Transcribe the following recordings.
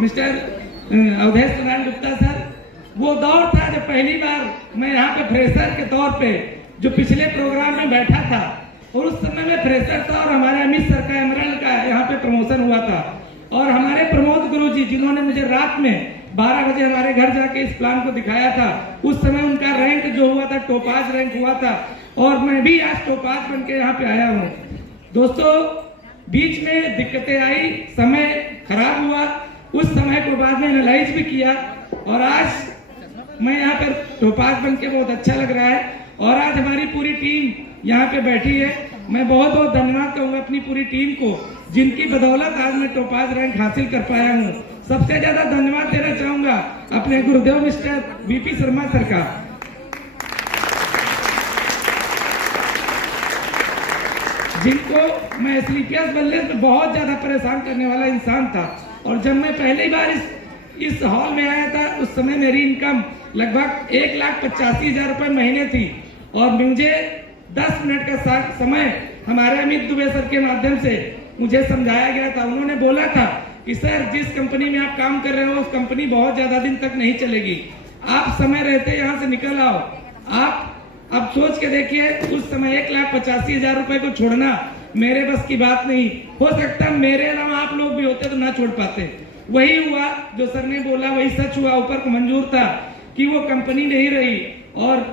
Mister Awadhesh Narayan Gupta sir, वो दौर था जब पहली बार मैं यहाँ पे फ्रेशर के तौर पे जो पिछले प्रोग्राम में बैठा था, और उस समय में फ्रेशर था और हमारे अमित सर का एमरल्ड का यहाँ पे प्रमोशन हुआ था। और हमारे प्रमोद गुरु जी जिन्होंने मुझे रात में 12 बजे हमारे घर जाके इस प्लान को दिखाया था, उस समय उनका रैंक जो हुआ था टोपाज रैंक हुआ था, और मैं भी आज टोपाज बन के यहाँ पे आया हूँ। दोस्तों, बीच में दिक्कतें आई, समय खराब हुआ, उस समय को बाद में एनालाइज भी किया, और आज मैं यहाँ पर टोपाज बन के बहुत अच्छा लग रहा है। और आज हमारी पूरी टीम यहाँ पे बैठी है। मैं बहुत बहुत धन्यवाद कहूँगा अपनी पूरी टीम को, जिनकी बदौलत आज मैं टोपाज रैंक हासिल कर पाया हूँ। सबसे ज्यादा धन्यवाद देना चाहूंगा अपने गुरुदेव मिस्टर वीपी शर्मा सर का, जिनको मैं स्लीपियस वेलनेस में बहुत ज्यादा परेशान करने वाला इंसान था। और जब मैं पहली बार इस हॉल में आया था, उस समय मेरी इनकम लगभग 1,85,000 रुपए महीने थी, और मुझे 10 मिनट का समय हमारे अमित दुबे सर के माध्यम से मुझे समझाया गया था। उन्होंने बोला था कि सर, जिस कंपनी में आप काम कर रहे हो उस कंपनी बहुत ज्यादा दिन तक नहीं चलेगी, आप समय रहते यहाँ से निकल आओ। आप अब सोच के देखिए, उस समय 1,85,000 रुपए को छोड़ना मेरे बस की बात नहीं। हो सकता मेरे अलावा आप लोग भी होते तो ना छोड़ पाते। वही हुआ जो सर ने बोला, वही सच हुआ। ऊपर को मंजूर था कि वो कंपनी नहीं रही। और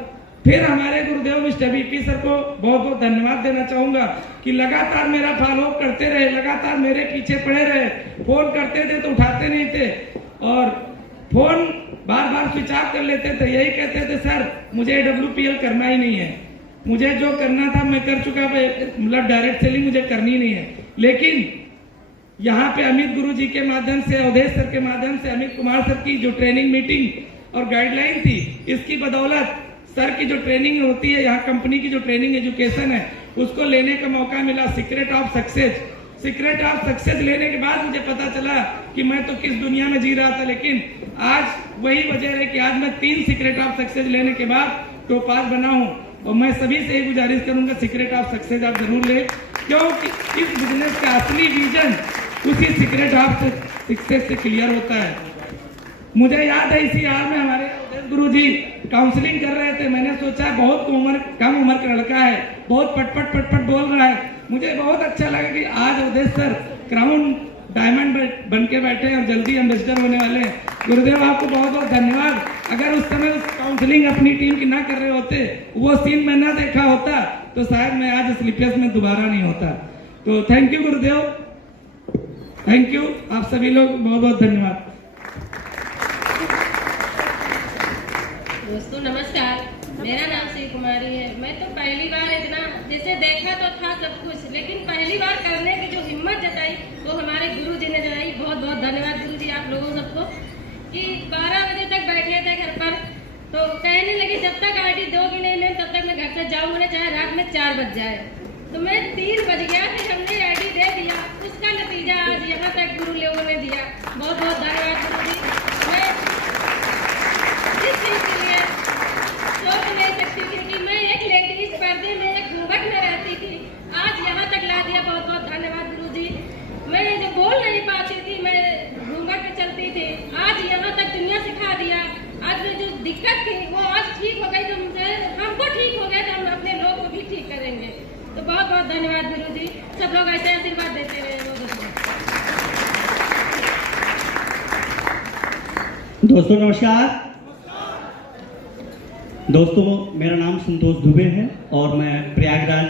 फिर हमारे गुरुदेव मिस्टर वीपी सर को बहुत बहुत धन्यवाद देना चाहूंगा कि लगातार मेरा फॉलो करते रहे, लगातार मेरे पीछे पड़े रहे। फोन करते थे तो उठाते नहीं थे, और फोन बार बार स्विच ऑफ कर लेते थे। यही कहते थे, सर मुझे WPL करना ही नहीं है, मुझे जो करना था मैं कर चुका, मतलब डायरेक्ट सेलिंग मुझे करनी नहीं है। लेकिन यहाँ पे अमित गुरु जी के माध्यम से, अवधेश सर के माध्यम से, अमित कुमार सर की जो ट्रेनिंग मीटिंग और गाइडलाइन थी, इसकी बदौलत सर की जो ट्रेनिंग होती है, यहाँ कंपनी की जो ट्रेनिंग एजुकेशन है, उसको लेने का मौका मिला। सीक्रेट ऑफ सक्सेस लेने के बाद मुझे पता चला कि मैं तो किस दुनिया में जी रहा था। लेकिन आज वही वजह है कि आज मैं 3 सीक्रेट ऑफ सक्सेस लेने के बाद टोपाज बना हूँ। और मैं सभी से एक गुजारिश करूंगा, सीक्रेट ऑफ सक्सेस आप जरूर ले, क्योंकि इस बिजनेस का असली विजन उसी सीक्रेट ऑफ सक्सेस से क्लियर होता है। मुझे याद है इसी हाल में हमारे अवधेश गुरु जी काउंसलिंग कर रहे थे। मैंने सोचा बहुत कम उम्र का लड़का है, बहुत पटपट बोल रहा है। मुझे बहुत अच्छा लगा कि आज अवधेश सर क्राउन डायमंड बन के बैठे हैं और जल्दी एम्बेसडर होने वाले हैं। गुरुदेव आपको बहुत बहुत धन्यवाद। अगर उस समय उस काउंसलिंग अपनी टीम की ना कर रहे होते, वो सीन में ना देखा होता, तो शायद मैं आज स्लीपियस में दोबारा नहीं होता। तो thank you Gurudev, thank you. आप सभी लोग बहुत बहुत धन्यवाद। दोस्तों नमस्कार, मेरा नाम शिव कुमारी है। मैं तो पहली बार इतना जैसे देखा तो था सब कुछ, लेकिन पहली बार करने की जो हिम्मत जताई वो हमारे गुरु जी ने जताई। बहुत बहुत धन्यवाद गुरु जी आप लोगों सबको। कि 12 बजे तक बैठे थे घर पर, तो कहने लगी जब तक ID दोगी नहीं मैम तब तक मैं घर से जाऊँगा, चाहे रात में 4 बज जाए। तो मैं 3 बज गया, फिर हमने ID दे दिया। उसका नतीजा आज यहाँ तक गुरु लोगों ने दिया। बहुत बहुत धन्यवाद गुरु जी। मैं इस चीज के लिए सोच नहीं सकती थी कि मैं एक लेडीज पर्दे में, एक घूंघट में रहती थी, आज यहाँ तक ला दिया। बहुत बहुत धन्यवाद गुरुजी। मैं जो बोल नहीं पाती थी, मैं घूंघट में चलती थी, आज यहाँ तक दुनिया सिखा दिया। आज में जो दिक्कत थी वो आज ठीक हो गई, जो हमको ठीक हो गया तो हम अपने लोग को भी ठीक करेंगे। तो बहुत बहुत धन्यवाद गुरुजी। सब लोग ऐसे आशीर्वाद देते रहे। दोस्तों नमस्कार। दोस्तों मेरा नाम संतोष दुबे है और मैं प्रयागराज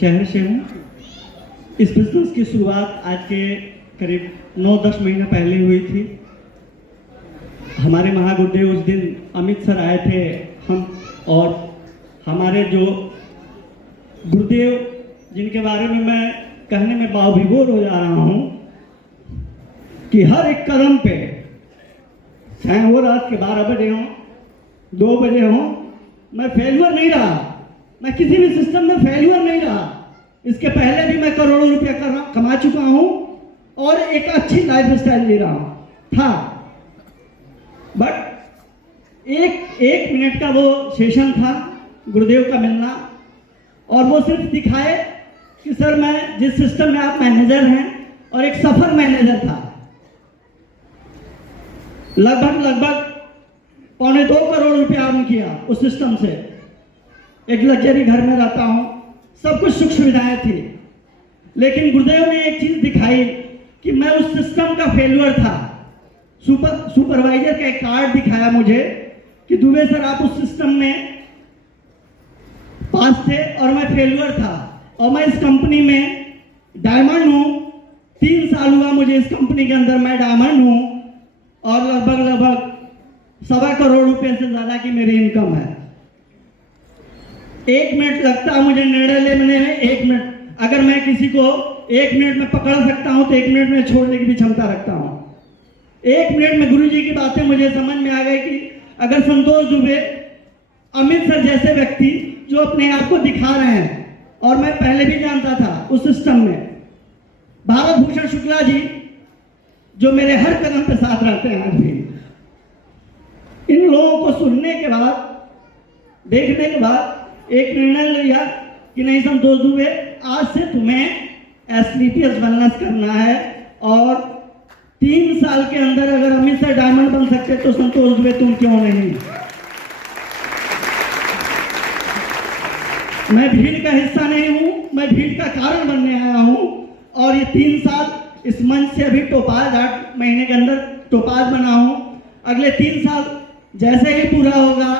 शहर से हूँ। इस बिजनेस की शुरुआत आज के करीब 9-10 महीने पहले हुई थी। हमारे महागुरुदेव उस दिन अमित सर आए थे, हम और हमारे जो गुरुदेव जिनके बारे में मैं कहने में बाविभोर हो जा रहा हूँ कि हर एक कदम पे, चाहे वो रात के 12 बजे हों, 2 बजे हों, मैं फेल्यूर नहीं रहा। मैं किसी भी सिस्टम में फेल्यूर नहीं रहा। इसके पहले भी मैं करोड़ों रुपया कमा चुका हूं और एक अच्छी लाइफ स्टाइल जी रहा था। बट एक मिनट का वो सेशन था गुरुदेव का मिलना, और वो सिर्फ दिखाए कि सर मैं जिस सिस्टम में आप मैनेजर हैं, और एक सफल मैनेजर था। लगभग 1.25 करोड़ रुपया अर्न किया उस सिस्टम से। एक लग्जरी घर में रहता हूँ, सब कुछ सुख सुविधाएं थी, लेकिन गुरुदेव ने एक चीज दिखाई कि मैं उस सिस्टम का फेल्यूर था। सुपरवाइजर का एक कार्ड दिखाया मुझे कि दुबे सर आप उस सिस्टम में पास थे और मैं फेल्यूर था, और मैं इस कंपनी में डायमंड हूँ। 3 साल हुआ मुझे इस कंपनी के अंदर, मैं डायमंड हूँ, और लगभग 1.25 करोड़ रुपए से ज्यादा की मेरी इनकम है। 1 मिनट लगता है मुझे निर्णय लेने में, 1 मिनट। अगर मैं किसी को 1 मिनट में पकड़ सकता हूं तो 1 मिनट में छोड़ने की भी क्षमता रखता हूं। 1 मिनट में गुरुजी की बातें मुझे समझ में आ गई कि अगर संतोष दुबे, अमित सर जैसे व्यक्ति जो अपने आप को दिखा रहे हैं, और मैं पहले भी जानता था उस सिस्टम में, भारत भूषण शुक्ला जी जो मेरे हर कदम पे साथ रहते हैं आज भी, इन लोगों को सुनने के बाद, देखने के बाद एक निर्णय लिया कि नहीं संतोष दुबे, आज से तुम्हें एसलीपीएस वेलनेस करना है, और 3 साल के अंदर अगर अमित सर डायमंड बन सकते तो संतोष दुबे तुम क्यों नहीं। मैं भीड़ का हिस्सा नहीं हूं, मैं भीड़ का कारण बनने आया हूं, और ये 3 साल इस मंच से अभी टोपाज 8 महीने के अंदर टोपाज बना हूं। अगले 3 साल जैसे ही पूरा होगा,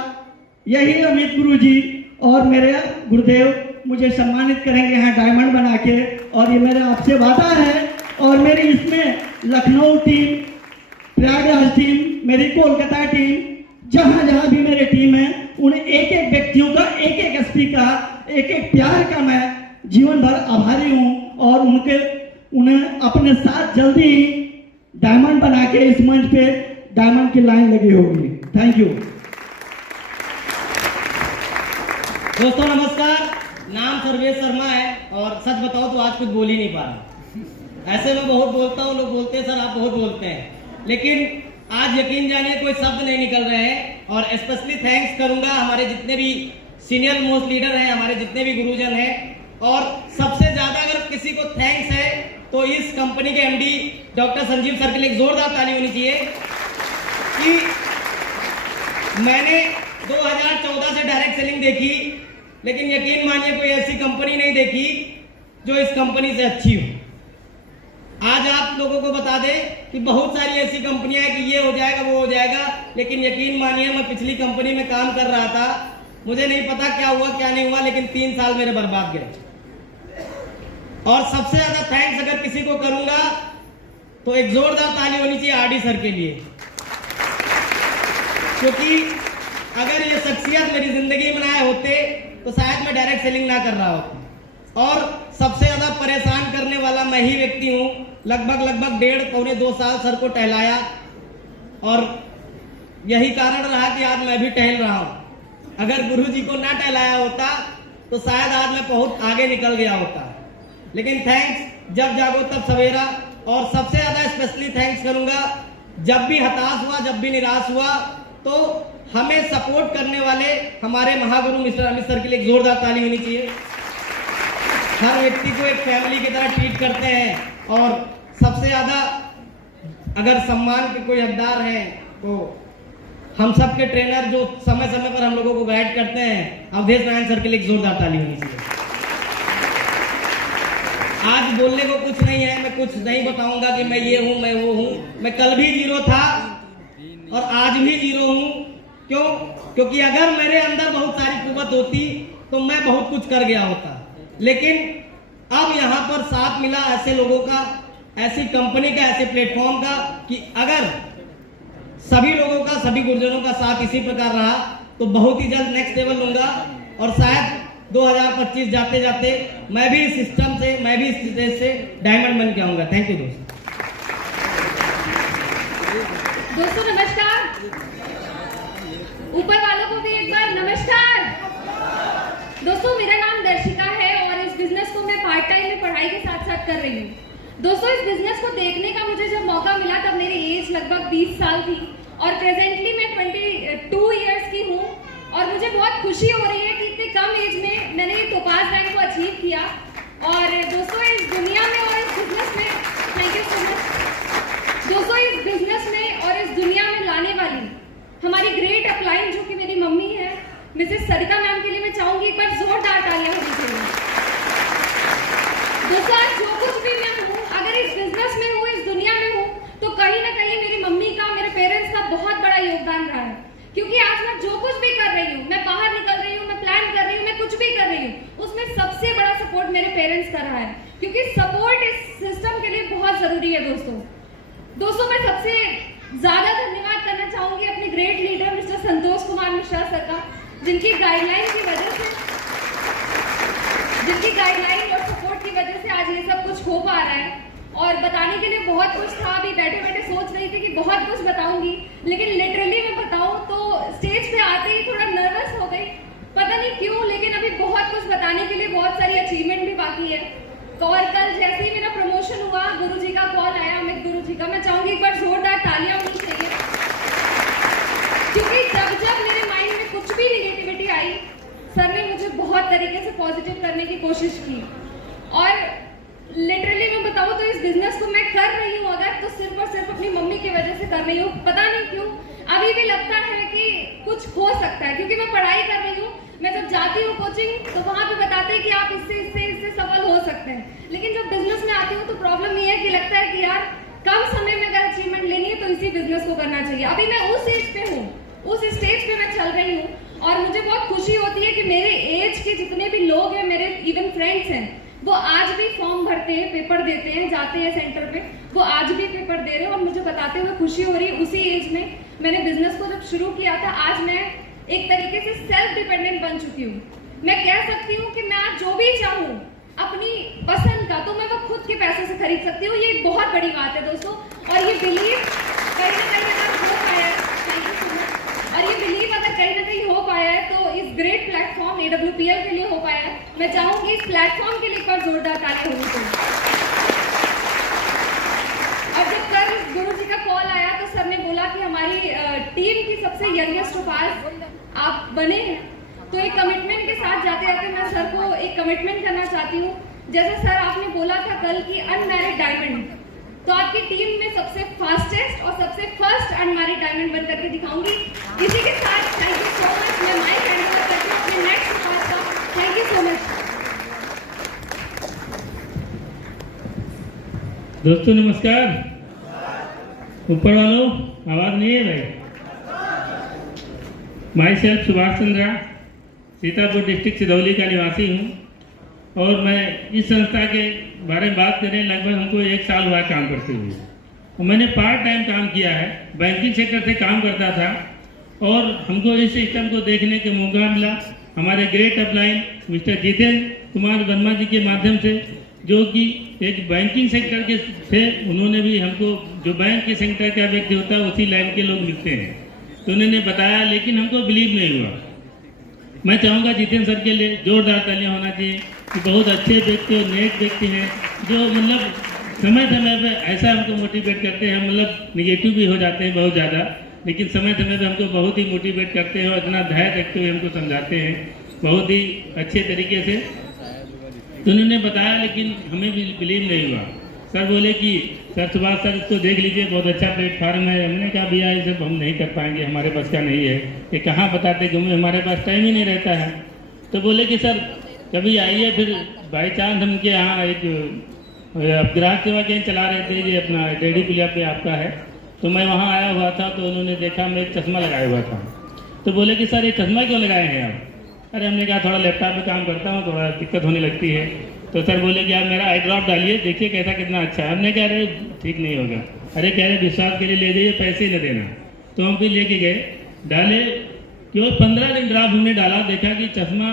यही अमित गुरुजी और मेरे गुरुदेव मुझे सम्मानित करेंगे यहाँ डायमंड बना के, और ये मेरा आपसे वादा है। और मेरी इसमें लखनऊ टीम, प्रयागराज टीम, मेरी कोलकाता टीम, जहाँ जहाँ भी मेरी टीम है, उन एक व्यक्तियों का, एक एसपी का, एक प्यार का मैं जीवन भर आभारी हूँ, और उन्हें अपने साथ जल्दी ही डायमंड बना के इस मंच पे डायमंड की लाइन लगी होगी। थैंक यू दोस्तों, नमस्कार। नाम सर्वेश शर्मा है, और सच बताओ तो आज कुछ बोल ही नहीं पा रहा। ऐसे में बहुत बोलता हूँ, लोग बोलते हैं सर आप बहुत बोलते हैं, लेकिन आज यकीन जानिए कोई शब्द नहीं निकल रहे हैं। और स्पेशली थैंक्स करूंगा हमारे जितने भी सीनियर मोस्ट लीडर हैं, हमारे जितने भी गुरुजन हैं, और सबसे ज्यादा अगर किसी को थैंक्स है तो इस कंपनी के एमडी डॉक्टर संजीव सर के लिए एक जोरदार ताली होनी चाहिए कि मैंने 2014 से डायरेक्ट सेलिंग देखी, लेकिन यकीन मानिए कोई ऐसी कंपनी नहीं देखी जो इस कंपनी से अच्छी हो। आज आप लोगों को बता दें कि बहुत सारी ऐसी कंपनियां हैं कि ये हो जाएगा वो हो जाएगा, लेकिन यकीन मानिए मैं पिछली कंपनी में काम कर रहा था, मुझे नहीं पता क्या हुआ क्या नहीं हुआ, लेकिन 3 साल मेरे बर्बाद गए। और सबसे ज्यादा थैंक्स अगर किसी को करूंगा तो एक जोरदार ताली होनी चाहिए आरडी सर के लिए, क्योंकि अगर ये शख्सियत मेरी जिंदगी में आए होते तो शायद मैं डायरेक्ट सेलिंग ना कर रहा होता। और सबसे ज्यादा परेशान करने वाला मैं ही व्यक्ति हूं। लगभग 1.5-2 साल सर को टहलाया, और यही कारण रहा कि आज मैं भी टहल रहा हूं। अगर गुरुजी को ना टहलाया होता तो शायद आज मैं बहुत आगे निकल गया होता। लेकिन थैंक्स, जब जागो तब सवेरा। और सबसे ज्यादा स्पेशली थैंक्स करूंगा जब भी हताश हुआ, जब भी निराश हुआ, तो हमें सपोर्ट करने वाले हमारे महागुरु मिस्टर अमित सर के लिए एक जोरदार ताली होनी चाहिए। हर व्यक्ति को एक फैमिली की तरह ट्रीट करते हैं, और सबसे ज्यादा अगर सम्मान के कोई हकदार हैं तो हम सब के ट्रेनर जो समय समय पर हम लोगों को गाइड करते हैं, अवधेश नारायण सर के लिए एक जोरदार ताली होनी चाहिए। आज बोलने को कुछ नहीं है, मैं कुछ नहीं बताऊंगा कि मैं ये हूं मैं वो हूं। मैं कल भी 0 था और आज भी 0 हूं। क्यों? क्योंकि अगर मेरे अंदर बहुत सारी कुव्वत होती तो मैं बहुत कुछ कर गया होता, लेकिन अब यहाँ पर साथ मिला ऐसे लोगों का, ऐसी कंपनी का, ऐसे प्लेटफॉर्म का, कि अगर सभी लोगों का, सभी गुरुजनों का साथ इसी प्रकार रहा तो बहुत ही जल्द नेक्स्ट लेवल लूंगा, और शायद 2025 जाते जाते मैं भी इस सिस्टम से, मैं भी इस स्टेज से डायमंड बन के आऊंगा। थैंक यू दोस्तों नमस्कार। ऊपर वालों को भी एक बार नमस्कार। दोस्तों मेरा नाम दर्शिका है, और इस बिजनेस को मैं पार्ट टाइम में पढ़ाई के साथ साथ कर रही हूँ। दोस्तों इस बिजनेस को देखने का मुझे जब मौका मिला तब मेरी एज लगभग 20 साल थी, और प्रेजेंटली मैं 22 इयर्स की हूँ, और मुझे बहुत खुशी हो रही है कि इतने कम एज में मैंने ये टोपाज रैंक को अचीव किया। और दोस्तों इस दुनिया में और इस बिजनेस में, थैंक यू सो मच दोस्तों, इस बिजनेस में और इस दुनिया में हमारी ग्रेट अपलाइन जो कि मेरी मम्मी है मिसेस सरिता मैम के लिए मैं चाहूंगी एक बार जोरदार तालियां होनी चाहिए। दोस्तों आज जो कुछ भी मैं हूँ, अगर इस बिजनेस में हूँ, इस दुनिया में हूँ, तो कहीं ना कहीं मेरी मम्मी का, मेरे पेरेंट्स का बहुत बड़ा योगदान रहा है। क्योंकि आज मैं जो कुछ भी कर रही हूँ, मैं बाहर निकल रही हूँ, मैं प्लान कर रही हूँ, मैं कुछ भी कर रही हूँ, उसमें सबसे बड़ा सपोर्ट मेरे पेरेंट्स का रहा है। क्योंकि सपोर्ट इस सिस्टम के लिए बहुत जरूरी है। दोस्तों मैं सबसे ज्यादा धन्यवाद करना चाहूंगी अपने great leader mister Santosh Kumar Mishra sir का, जिनकी गाइडलाइन की वजह से, जिनकी गाइडलाइन और सपोर्ट की वजह से आज ये सब कुछ हो पा रहा है। और बताने के लिए बहुत कुछ था, अभी बैठे बैठे सोच रही थी कि बहुत कुछ बताऊंगी, लेकिन लिटरली मैं बताऊं तो स्टेज पे आते ही थोड़ा नर्वस हो गई, पता नहीं क्यों। लेकिन अभी बहुत कुछ बताने के लिए, बहुत सारी अचीवमेंट भी बाकी है। और कल जैसे ही मेरा प्रमोशन हुआ, गुरुजी का कॉल आया, अमित गुरुजी का, मैं चाहूंगी एक बार जोरदार तालियां होनी चाहिए। क्योंकि जब मेरे माइंड में कुछ भी निगेटिविटी आई, सर ने मुझे बहुत तरीके से पॉजिटिव करने की कोशिश की। और लिटरली मैं बताऊं तो इस बिजनेस को मैं कर रही हूँ अगर, तो सिर्फ और सिर्फ अपनी मम्मी की वजह से कर रही हूँ। पता नहीं क्यों अभी भी लगता है कि कुछ हो सकता है, क्योंकि मैं पढ़ाई कर रही हूँ। मैं जब जाती हूँ कोचिंग तो वहां पे बताते हैं कि आप इससे सफल हो सकते हैं, लेकिन जब बिजनेस में आती हूँ तो प्रॉब्लम ये है कि लगता है कि यार कम समय में अगर अचीवमेंट लेनी है तो इसी बिजनेस को करना चाहिए। अभी मैं उस एज पे हूँ, उस स्टेज पे मैं चल रही हूँ, और मुझे बहुत खुशी होती है कि मेरे एज के जितने भी लोग हैं, मेरे इवन फ्रेंड्स हैं, वो आज भी फॉर्म भरते हैं, पेपर देते हैं, जाते हैं सेंटर पे, वो आज भी पेपर दे रहे हैं। और मुझे बताते हुए खुशी हो रही है, उसी एज में मैंने बिजनेस को जब शुरू किया था, आज मैं एक तरीके से सेल्फ डिपेंडेंट बन चुकी हूँ। मैं कह सकती हूँ कि मैं आज जो भी चाहूँ अपनी पसंद का, तो मैं वो खुद के पैसे से खरीद सकती हूँ। ये एक बहुत बड़ी बात है दोस्तों। और ये बिलीव कहीं ना कहीं अगर हो पाया है, थैंक यू सो मच, और ये बिलीव अगर कहीं ना कहीं हो पाया है तो इस ग्रेट प्लेटफॉर्म AWPL के लिए हो पाया है। मैं चाहूंगी इस प्लेटफॉर्म के लिए एक बार जोरदार ताली होनी चाहिए। और जब कल गुरु जी का कॉल आया तो सर ने बोला कि हमारी टीम की सबसे यंगेस्ट टॉपर्स आप बने हैं, तो एक कमिटमेंट के साथ जाते जाते मैं सर को एक कमिटमेंट करना चाहती हूँ। जैसे सर आपने बोला था कल की अनमैरिड डायमंड, तो आपकी टीम में सबसे फास्टेस्ट और सबसे फर्स्ट अनमैरिड डायमंड बन करके दिखाऊंगी। इसी के साथ थैंक यू सो मच। मैं माइक हैंड ओवर करती हूँ अपने नेक्स्ट टॉपर का। Thank you so much. दोस्तों नमस्कार। ऊपर वालों आवाज नहीं है भाई। My self Subhash Chandra, Sitapur district Sirauli का निवासी हूँ, और मैं इस संस्था के बारे में बात करें, लगभग हमको 1 साल हुआ काम करते हुए। और मैंने पार्ट टाइम काम किया है, बैंकिंग सेक्टर से काम करता था, और हमको इस सिस्टम को देखने का मौका मिला हमारे great upline mister Jitendra Kumar Verma ji के माध्यम से, जो कि एक बैंकिंग सेक्टर के थे। उन्होंने भी हमको, जो बैंक के सेक्टर का व्यक्ति होता है उसी लाइन के लोग मिलते हैं, तो उन्होंने बताया, लेकिन हमको बिलीव नहीं हुआ। मैं चाहूँगा जितेंद्र सर के लिए जोरदार तालियां होना चाहिए कि बहुत अच्छे व्यक्ति और नेक व्यक्ति हैं, जो मतलब समय समय पे ऐसा हमको मोटिवेट करते हैं। मतलब निगेटिव भी हो जाते हैं बहुत ज़्यादा, लेकिन समय समय पे हमको बहुत ही मोटिवेट करते हैं और इतना धैर्य रखते हुए हमको समझाते हैं बहुत ही अच्छे तरीके से। तो उन्होंने बताया, लेकिन हमें भी बिलीव नहीं हुआ। सर बोले कि सर सुभाष सर इसको देख लीजिए, बहुत अच्छा प्लेटफार्म है। हमने कहा भैया ये सब हम नहीं कर पाएंगे, हमारे पास का नहीं है, ये कहाँ बताते घूमे, हमारे पास टाइम ही नहीं रहता है। तो बोले कि सर कभी आइए। फिर बाई चांस हम के यहाँ एक ग्राहक सेवा केंद्र चला रहे थे, ये अपना रेडी पिलिया पे आपका है, तो मैं वहाँ आया हुआ था, तो उन्होंने देखा मैं एक चश्मा लगाया हुआ था। तो बोले कि सर ये चश्मा क्यों लगाए हैं आप? अरे हमने कहा थोड़ा लैपटॉप में काम करता हूँ, थोड़ा दिक्कत होने लगती है। तो सर बोले कि आप मेरा आई ड्रॉप डालिए, देखिए कैसा कितना अच्छा है। हमने कहा अरे ठीक नहीं होगा। अरे कह रहे विश्वास के लिए ले जाइए, पैसे न देना। तो हम भी लेके गए, डाले, केवल 15 दिन ड्रॉप हमने डाला, देखा कि चश्मा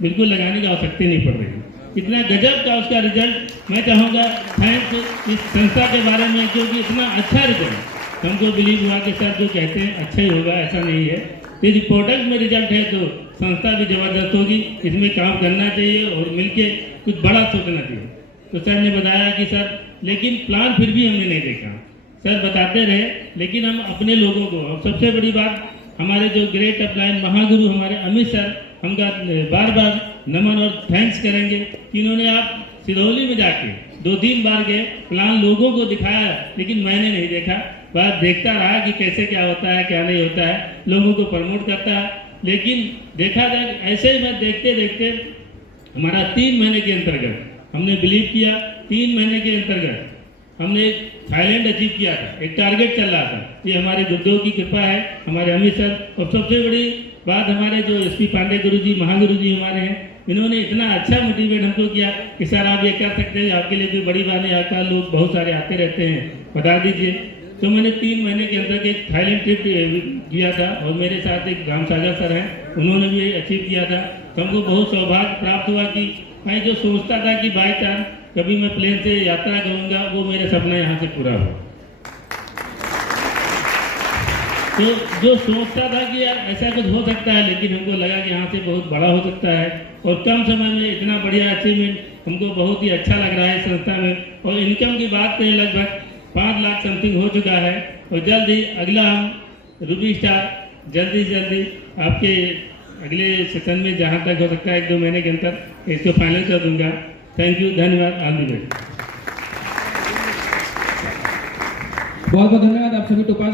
बिल्कुल लगाने की आवश्यकता नहीं पड़ रही। इतना गजब का उसका रिजल्ट। मैं चाहूँगा थैंक्स इस संस्था के बारे में, क्योंकि इतना अच्छा रिजल्ट हमको बिलीव हुआ कि सर जो कहते हैं अच्छा ही होगा, ऐसा नहीं है। यदि प्रोडक्ट में रिजल्ट है तो संस्था भी जबरदस्त होगी। इसमें काम करना चाहिए और मिलके कुछ बड़ा सोचना चाहिए। तो सर ने बताया कि सर, लेकिन प्लान फिर भी हमने नहीं देखा। सर बताते रहे, लेकिन हम अपने लोगों को, और सबसे बड़ी बात हमारे जो ग्रेट अपलाइन महागुरु हमारे अमित सर, हमका बार बार नमन और थैंक्स करेंगे कि इन्होंने आप सिरौली में जाके 2-3 बार गए, प्लान लोगों को दिखाया, लेकिन मैंने नहीं देखा। बाद देखता रहा कि कैसे क्या होता है क्या नहीं होता है, लोगों को प्रमोट करता है। लेकिन देखा जाए ऐसे ही मैं देखते देखते हमारा 3 महीने के अंतर्गत हमने बिलीव किया, 3 महीने के अंतर्गत हमने एक थाईलैंड अचीव किया था, एक टारगेट चल रहा था। ये हमारे गुरुदेव की कृपा है, हमारे अमित सर, और सबसे बड़ी बात हमारे जो SP पांडे गुरु जी, महागुरु जी हमारे हैं, इन्होंने इतना अच्छा मोटिवेट हमको किया कि सर आप ये कर सकते हैं, आपके लिए कोई बड़ी बात नहीं, आजकल लोग बहुत सारे आते रहते हैं, बता दीजिए। तो मैंने 3 महीने के अंदर एक थाईलैंड ट्रिप किया था और मेरे साथ एक राम सागर सर हैं, उन्होंने भी अचीव किया था। तो हमको बहुत सौभाग्य प्राप्त हुआ कि मैं जो सोचता था कि बाई चांस कभी मैं प्लेन से यात्रा करूंगा, वो मेरा सपना यहाँ से पूरा हो। तो जो सोचता था कि यार ऐसा कुछ हो सकता है, लेकिन हमको लगा कि यहाँ से बहुत बड़ा हो सकता है और कम समय में इतना बढ़िया अचीवमेंट हमको बहुत ही अच्छा लग रहा है संस्था में। और इनकम की बात करें, लगभग 5 लाख समथिंग हो चुका है और जल्द ही अगला हम रूबी स्टार जल्दी आपके अगले सेशन में जहाँ तक हो सकता है 1-2 महीने के अंदर इसको फाइनल कर दूंगा। थैंक यू, धन्यवाद, ऑल द बेस्ट। बहुत बहुत धन्यवाद आप सभी टोपाज